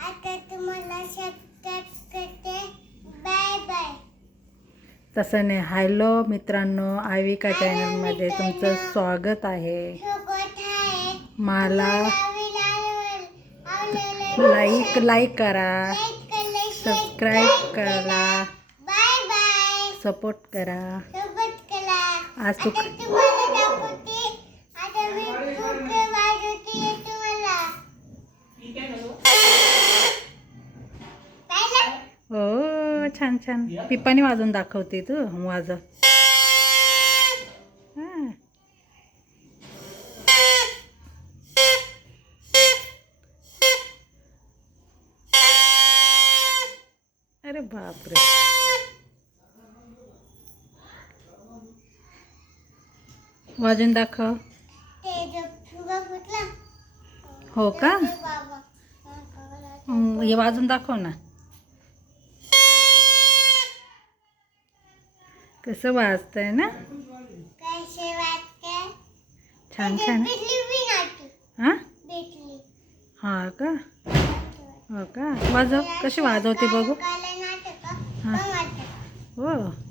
आता तुम्हाला सबस्क्राईब करते. Bye bye. तसं नाही. हॅलो मित्रांनो, आयविका चॅनलमध्ये तुमचं स्वागत आहे. मला लाईक करा, सबस्क्राईब करा, सपोर्ट करा. आज तू हो, छान छान पिपाणी वाजून दाखवते तू. वाजव. हां. अरे बापरे. वाजून दाखव. हो का. हे वाजून दाखव ना. कसं वाजतंय ना. छान छान. हां हां का. हो का. वाजव. कशी वाजवते बघू. हां हो.